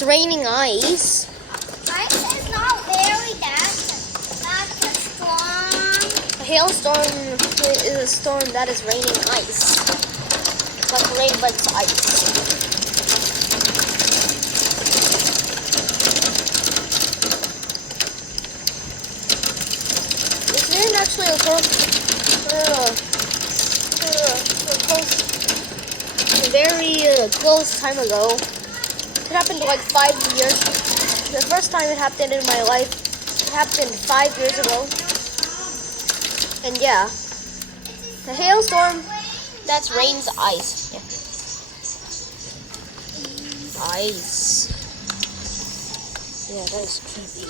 It's raining ice. Ice is not very bad. That's a storm. A hailstorm is a storm that is raining ice. Like rain, but it's ice. This isn't actually a very close time ago. It happened like 5 years. The first time it happened in my life, it happened 5 years ago. And yeah, the hailstorm, that's rain's ice. Yeah. Ice. Yeah, that is creepy.